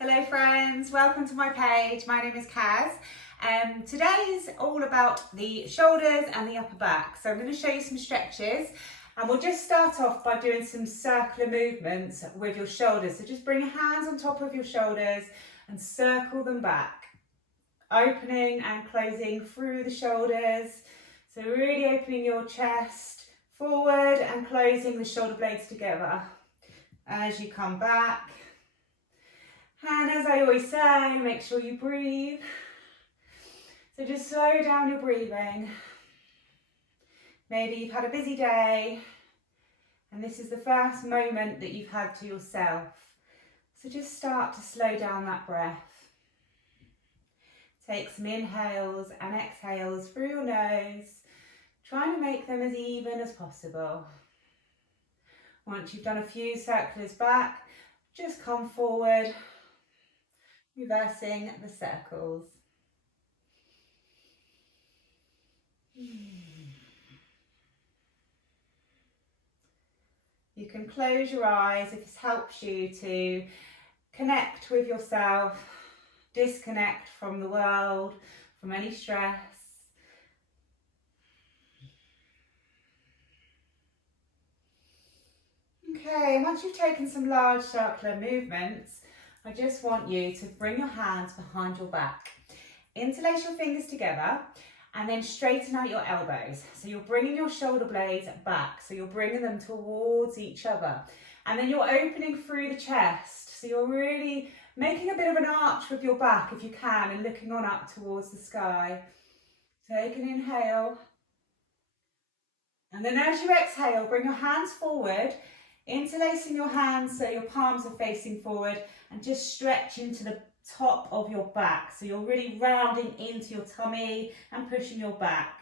Hello friends, welcome to my page. My name is Kaz. Today's all about the shoulders and the upper back. So I'm going to show you some stretches and we'll just start off by doing some circular movements with your shoulders. So just bring your hands on top of your shoulders and circle them back. Opening and closing through the shoulders. So really opening your chest forward and closing the shoulder blades together as you come back. And as I always say, make sure you breathe. So just slow down your breathing. Maybe you've had a busy day and this is the first moment that you've had to yourself. So just start to slow down that breath. Take some inhales and exhales through your nose, trying to make them as even as possible. Once you've done a few circles back, just come forward, reversing the circles. You can close your eyes if this helps you to connect with yourself, disconnect from the world, from any stress. Okay, once you've taken some large circular movements, I just want you to bring your hands behind your back. Interlace your fingers together and then straighten out your elbows. So you're bringing your shoulder blades back. So you're bringing them towards each other. And then you're opening through the chest. So you're really making a bit of an arch with your back if you can and looking on up towards the sky. Take an inhale. And then as you exhale, bring your hands forward, interlacing your hands so your palms are facing forward and just stretch into the top of your back. So you're really rounding into your tummy and pushing your back.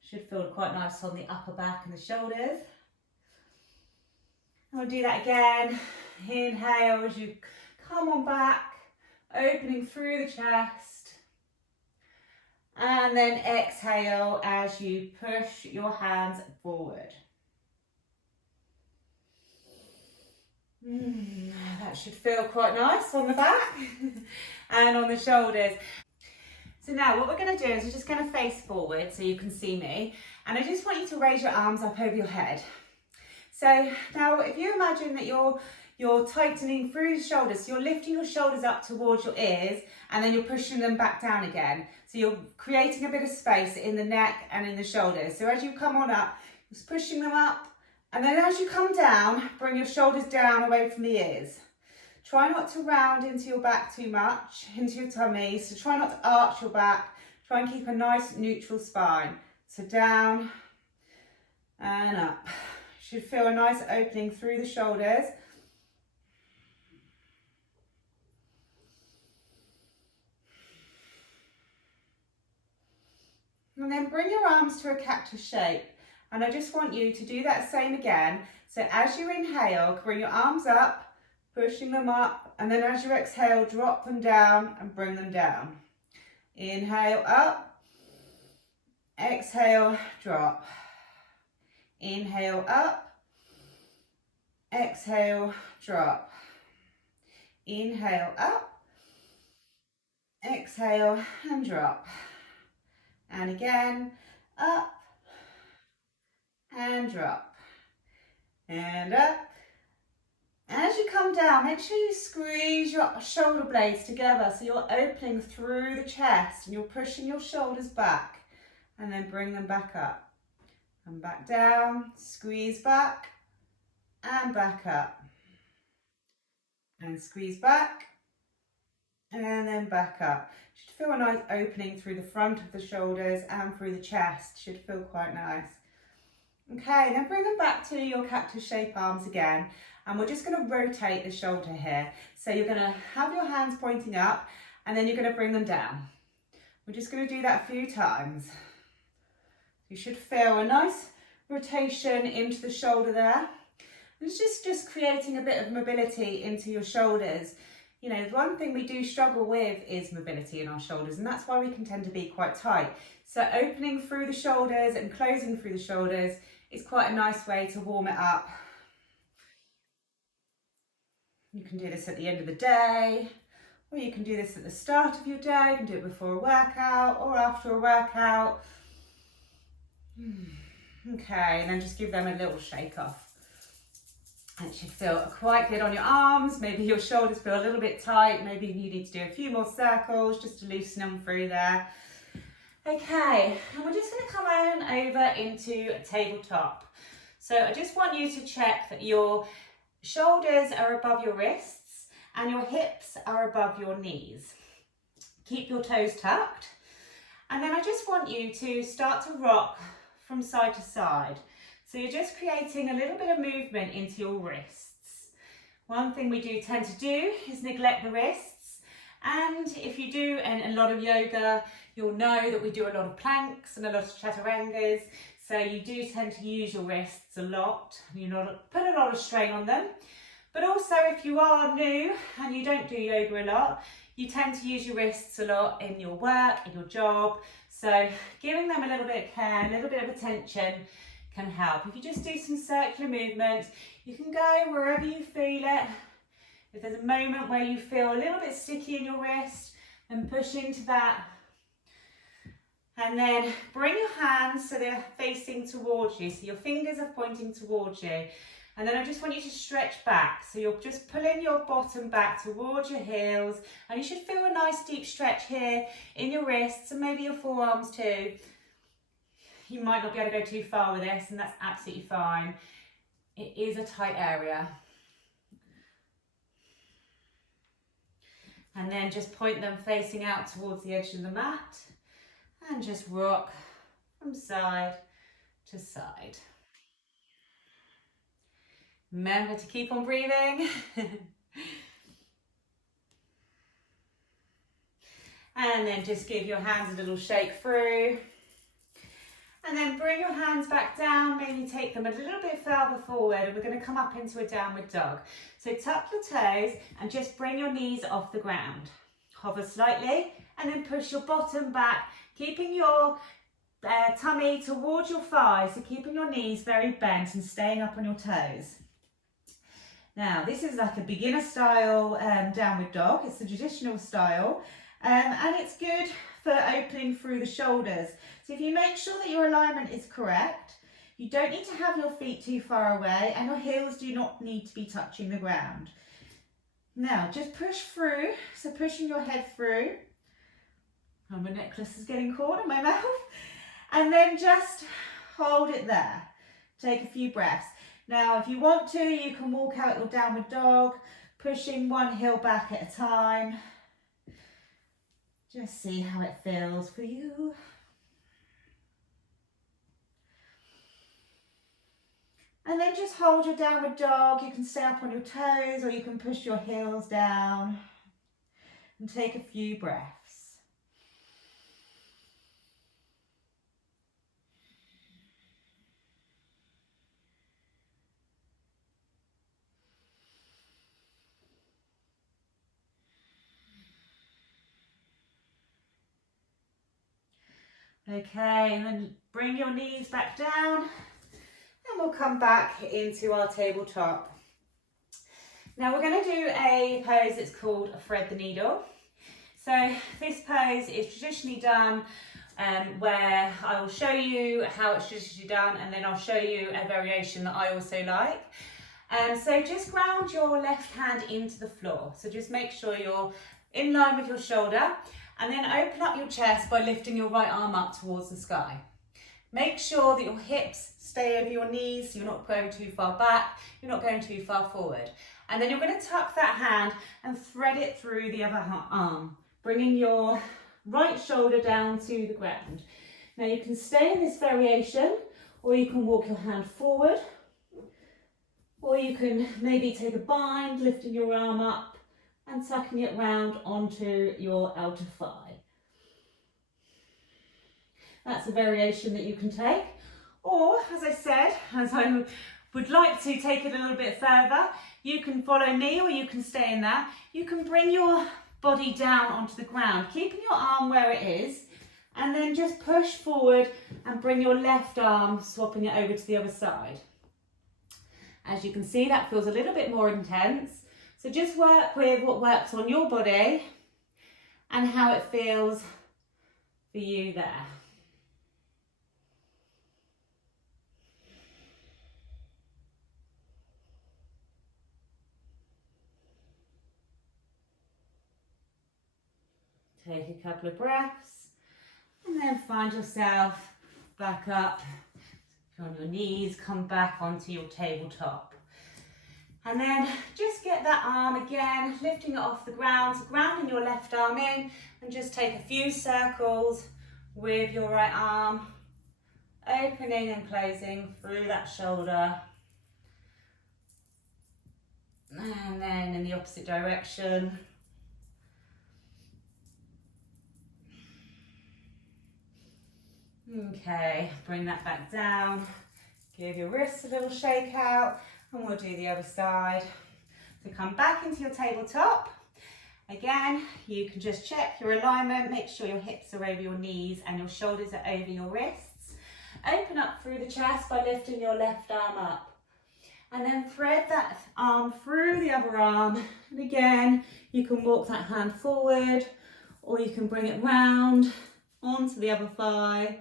Should feel quite nice on the upper back and the shoulders. And we'll do that again. Inhale as you come on back, opening through the chest. And then exhale as you push your hands forward. That should feel quite nice on the back and on the shoulders. So now what we're going to do is we're just going to face forward so you can see me, and I just want you to raise your arms up over your head. So now if you imagine that you're tightening through the shoulders, so you're lifting your shoulders up towards your ears and then you're pushing them back down again. So you're creating a bit of space in the neck and in the shoulders. So as you come on up, just pushing them up. And then as you come down, bring your shoulders down away from the ears. Try not to round into your back too much, into your tummy. So try not to arch your back. Try and keep a nice neutral spine. So down and up. Should feel a nice opening through the shoulders. And then bring your arms to a cactus shape. And I just want you to do that same again. So as you inhale, bring your arms up, pushing them up, and then as you exhale, drop them down and bring them down. Inhale up, exhale, drop. Inhale up, exhale, drop. Inhale up, exhale and drop. And again, up, and drop, and up. As you come down, make sure you squeeze your shoulder blades together so you're opening through the chest and you're pushing your shoulders back, and then bring them back up and back down, squeeze back and back up, and squeeze back and then back up. Should feel a nice opening through the front of the shoulders and through the chest. Should feel quite nice. Okay, then bring them back to your cactus shape arms again, and we're just going to rotate the shoulder here. So you're going to have your hands pointing up and then you're going to bring them down. We're just going to do that a few times. You should feel a nice rotation into the shoulder there. It's just creating a bit of mobility into your shoulders. You know, one thing we do struggle with is mobility in our shoulders, and that's why we can tend to be quite tight. So opening through the shoulders and closing through the shoulders is quite a nice way to warm it up. You can do this at the end of the day, or you can do this at the start of your day. You can do it before a workout or after a workout. Okay, and then just give them a little shake off. It should feel quite good on your arms. Maybe your shoulders feel a little bit tight. Maybe you need to do a few more circles just to loosen them through there. Okay, and we're just going to come on over into a tabletop. So I just want you to check that your shoulders are above your wrists and your hips are above your knees. Keep your toes tucked. And then I just want you to start to rock from side to side. So you're just creating a little bit of movement into your wrists. One thing we do tend to do is neglect the wrists. And if you do a lot of yoga, you'll know that we do a lot of planks and a lot of chaturangas. So you do tend to use your wrists a lot. You put a lot of strain on them. But also if you are new and you don't do yoga a lot, you tend to use your wrists a lot in your work, in your job. So giving them a little bit of care, a little bit of attention can help. If you just do some circular movements, you can go wherever you feel it. If there's a moment where you feel a little bit sticky in your wrist, then push into that. And then bring your hands so they're facing towards you. So your fingers are pointing towards you. And then I just want you to stretch back. So you're just pulling your bottom back towards your heels. And you should feel a nice deep stretch here in your wrists and maybe your forearms too. You might not be able to go too far with this, and that's absolutely fine. It is a tight area. And then just point them facing out towards the edge of the mat and just rock from side to side. Remember to keep on breathing. And then just give your hands a little shake through. And then bring your hands back down, maybe take them a little bit further forward, and we're going to come up into a downward dog. So tuck your toes and just bring your knees off the ground. Hover slightly and then push your bottom back, keeping your tummy towards your thighs, so keeping your knees very bent and staying up on your toes. Now this is like a beginner style downward dog. It's the traditional style and it's good for opening through the shoulders. So if you make sure that your alignment is correct, you don't need to have your feet too far away and your heels do not need to be touching the ground. Now just push through, so pushing your head through. Oh, my necklace is getting caught in my mouth. And then just hold it there. Take a few breaths. Now if you want to, you can walk out your downward dog, pushing one heel back at a time. Just see how it feels for you. And then just hold your downward dog. You can stay up on your toes or you can push your heels down and take a few breaths. Okay, and then bring your knees back down. And we'll come back into our tabletop. Now we're going to do a pose that's called a thread the needle. So this pose is traditionally done where I will show you how it's traditionally done, and then I'll show you a variation that I also like. So just ground your left hand into the floor. So just make sure you're in line with your shoulder, and then open up your chest by lifting your right arm up towards the sky. Make sure that your hips stay over your knees, so you're not going too far back, you're not going too far forward. And then you're going to tuck that hand and thread it through the other arm, bringing your right shoulder down to the ground. Now you can stay in this variation, or you can walk your hand forward, or you can maybe take a bind, lifting your arm up and tucking it round onto your outer thigh. That's a variation that you can take. Or, as I said, as I would like to take it a little bit further, you can follow me or you can stay in that. You can bring your body down onto the ground, keeping your arm where it is, and then just push forward and bring your left arm, swapping it over to the other side. As you can see, that feels a little bit more intense. So just work with what works on your body and how it feels for you there. Take a couple of breaths and then find yourself back up. If you're on your knees, come back onto your tabletop. And then just get that arm again, lifting it off the ground, so grounding your left arm in, and just take a few circles with your right arm, opening and closing through that shoulder. And then in the opposite direction. Okay, bring that back down, give your wrists a little shake out, and we'll do the other side. So come back into your tabletop. Again, you can just check your alignment, make sure your hips are over your knees and your shoulders are over your wrists. Open up through the chest by lifting your left arm up. And then thread that arm through the other arm. And again, you can walk that hand forward, or you can bring it round onto the other thigh.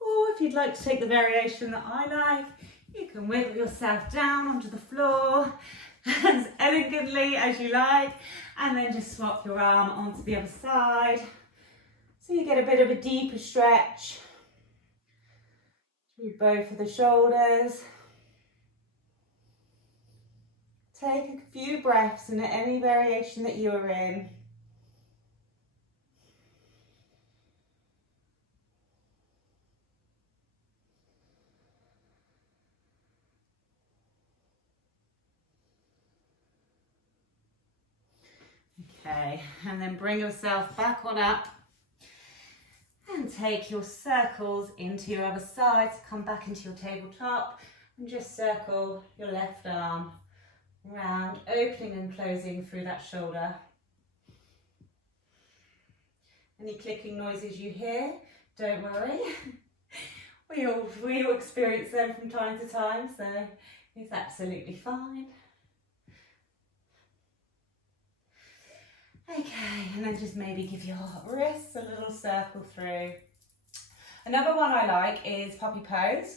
Or if you'd like to take the variation that I like, you can wiggle yourself down onto the floor as elegantly as you like, and then just swap your arm onto the other side. So you get a bit of a deeper stretch through both of the shoulders. Take a few breaths in any variation that you're in. Okay, and then bring yourself back on up and take your circles into your other side. So come back into your tabletop and just circle your left arm round, opening and closing through that shoulder. Any clicking noises you hear, don't worry. We all experience them from time to time, so it's absolutely fine. Okay, and then just maybe give your wrists a little circle through. Another one I like is puppy pose.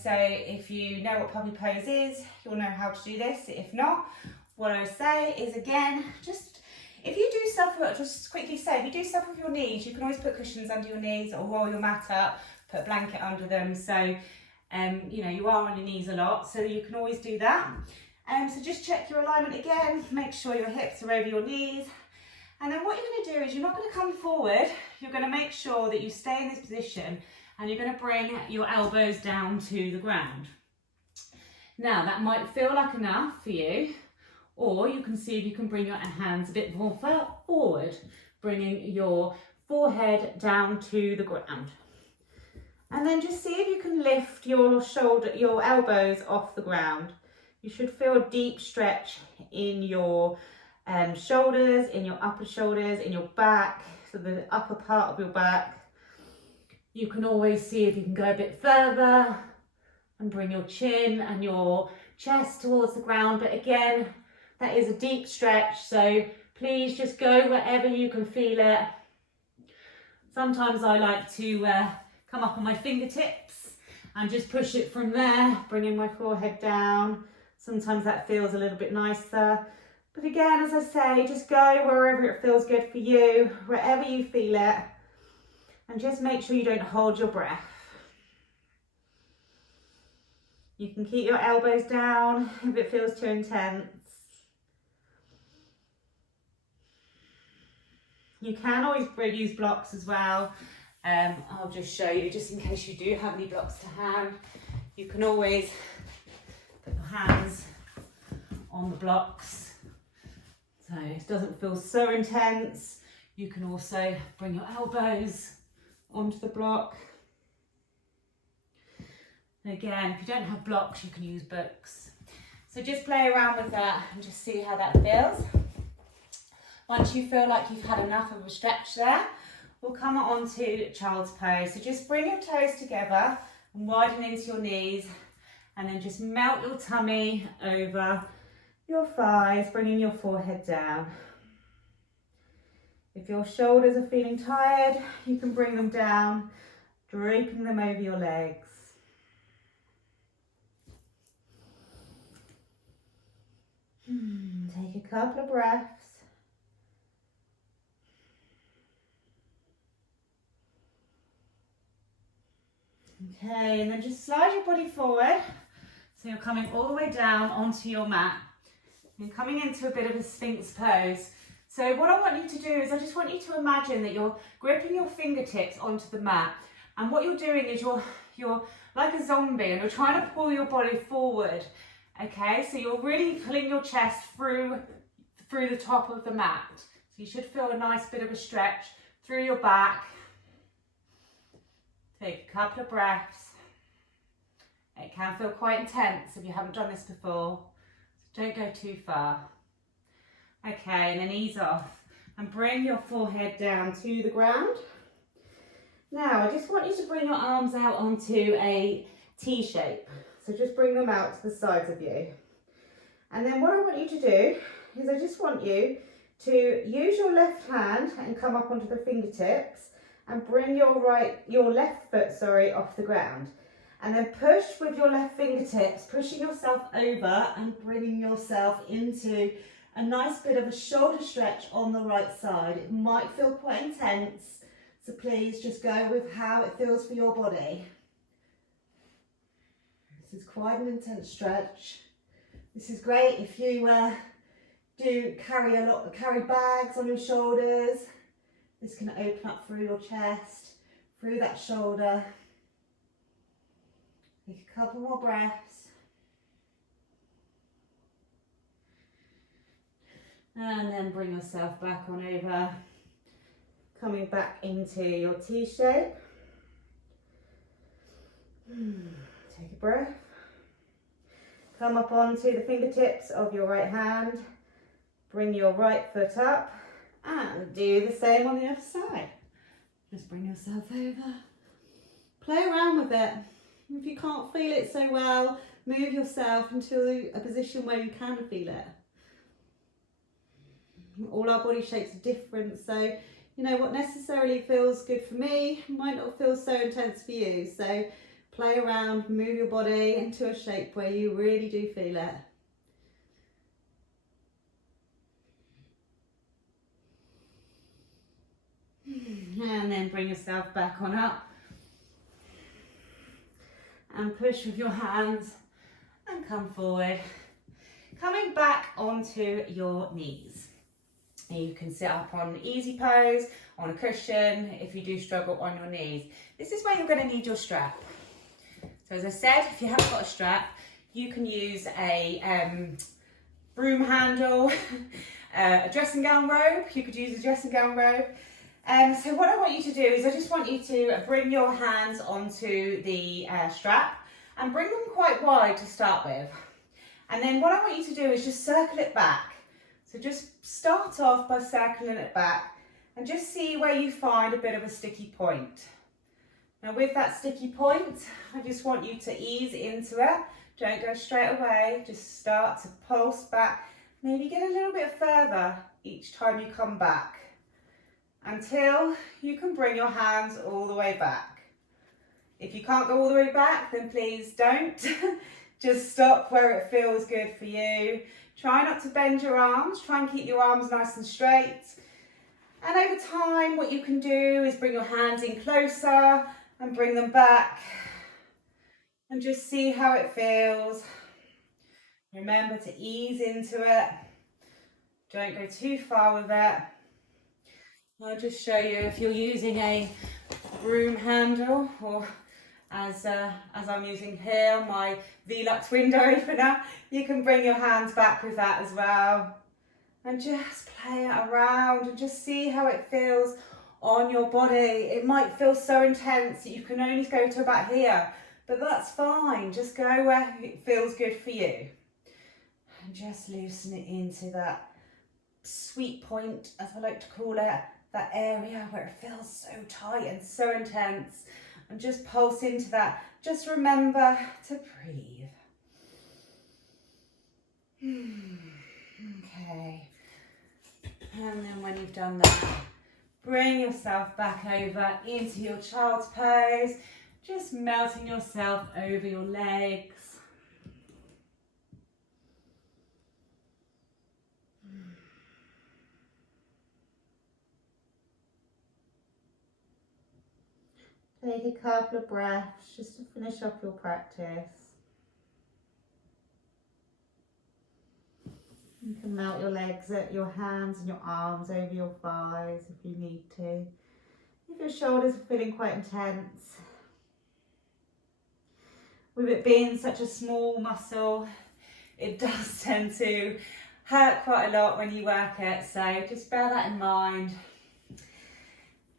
So if you know what puppy pose is, you'll know how to do this. If not, what I say is, again, just if you do suffer, just quickly say, if you do suffer with your knees, you can always put cushions under your knees or roll your mat up, put a blanket under them. So, you know, you are on your knees a lot, so you can always do that. So just check your alignment again, make sure your hips are over your knees. And then what you're going to do is you're not going to come forward, you're going to make sure that you stay in this position and you're going to bring your elbows down to the ground. Now that might feel like enough for you, or you can see if you can bring your hands a bit more forward, bringing your forehead down to the ground. And then just see if you can lift your elbows off the ground. You should feel a deep stretch in your shoulders, in your upper shoulders, in your back, so the upper part of your back. You can always see if you can go a bit further and bring your chin and your chest towards the ground. But again, that is a deep stretch, so please just go wherever you can feel it. Sometimes I like to come up on my fingertips and just push it from there, bringing my forehead down. Sometimes that feels a little bit nicer. But again, as I say, just go wherever it feels good for you, wherever you feel it. And just make sure you don't hold your breath. You can keep your elbows down if it feels too intense. You can always use blocks as well. I'll just show you, just in case you do have any blocks to hand. You can always put your hands on the blocks so it doesn't feel so intense. You can also bring your elbows onto the block. And again, if you don't have blocks, you can use books. So just play around with that and just see how that feels. Once you feel like you've had enough of a stretch there, we'll come on to child's pose. So just bring your toes together and widen into your knees, and then just melt your tummy over your thighs, bringing your forehead down. If your shoulders are feeling tired, you can bring them down, draping them over your legs. Take a couple of breaths. Okay, and then just slide your body forward. So you're coming all the way down onto your mat. You're coming into a bit of a Sphinx pose. So what I want you to do is I just want you to imagine that you're gripping your fingertips onto the mat. And what you're doing is you're like a zombie and you're trying to pull your body forward. Okay, so you're really pulling your chest through the top of the mat. So you should feel a nice bit of a stretch through your back. Take a couple of breaths. It can feel quite intense if you haven't done this before. So don't go too far. Okay, and then ease off and bring your forehead down to the ground. Now, I just want you to bring your arms out onto a T shape. So just bring them out to the sides of you. And then what I want you to do is I just want you to use your left hand and come up onto the fingertips and bring your left foot, off the ground. And then push with your left fingertips, pushing yourself over and bringing yourself into a nice bit of a shoulder stretch on the right side. It might feel quite intense, so please just go with how it feels for your body. This is quite an intense stretch. This is great if you do carry bags on your shoulders. This can open up through your chest, through that shoulder. Take a couple more breaths. And then bring yourself back on over, coming back into your T shape. Take a breath. Come up onto the fingertips of your right hand. Bring your right foot up and do the same on the other side. Just bring yourself over. Play around with it. If you can't feel it so well, move yourself into a position where you can feel it. All our body shapes are different, so you know what necessarily feels good for me might not feel so intense for you. So play around, move your body into a shape where you really do feel it. And then bring yourself back on up and push with your hands and come forward, coming back onto your knees. You can sit up on easy pose, on a cushion, if you do struggle on your knees. This is where you're going to need your strap. So as I said, if you haven't got a strap, you can use a broom handle, a dressing gown robe. You could use a dressing gown robe. So what I want you to do is I just want you to bring your hands onto the strap and bring them quite wide to start with. And then what I want you to do is just circle it back. So just start off by circling it back and just see where you find a bit of a sticky point. Now with that sticky point, I just want you to ease into it. Don't go straight away, just start to pulse back. Maybe get a little bit further each time you come back until you can bring your hands all the way back. If you can't go all the way back, then please don't. Just stop where it feels good for you. Try not to bend your arms, try and keep your arms nice and straight. And over time, what you can do is bring your hands in closer and bring them back and just see how it feels. Remember to ease into it. Don't go too far with it. I'll just show you if you're using a broom handle or as I'm using here, my Velux window opener, you can bring your hands back with that as well. And just play it around and just see how it feels on your body. It might feel so intense that you can only go to about here, but that's fine. Just go where it feels good for you. And just loosen it into that sweet point, as I like to call it, that area where it feels so tight and so intense. And just pulse into that. Just remember to breathe. Okay. And then when you've done that, bring yourself back over into your child's pose, just melting yourself over your legs. Take a couple of breaths just to finish up your practice. You can melt your legs, your hands and your arms over your thighs if you need to. If your shoulders are feeling quite intense. With it being such a small muscle, it does tend to hurt quite a lot when you work it, so just bear that in mind.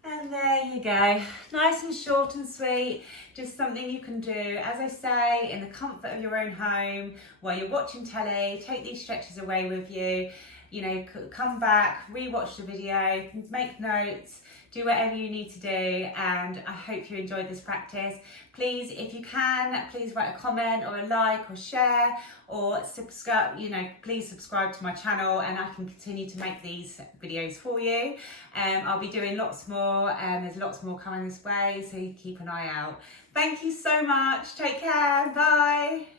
And there you go, nice and short and sweet, just something you can do, as I say, in the comfort of your own home, while you're watching telly. Take these stretches away with you, you know, come back, re-watch the video, make notes, do whatever you need to do, and I hope you enjoyed this practice. Please, if you can, please write a comment or a like or share or subscribe, you know, please subscribe to my channel and I can continue to make these videos for you. I'll be doing lots more and there's lots more coming this way, so you keep an eye out. Thank you so much. Take care. Bye.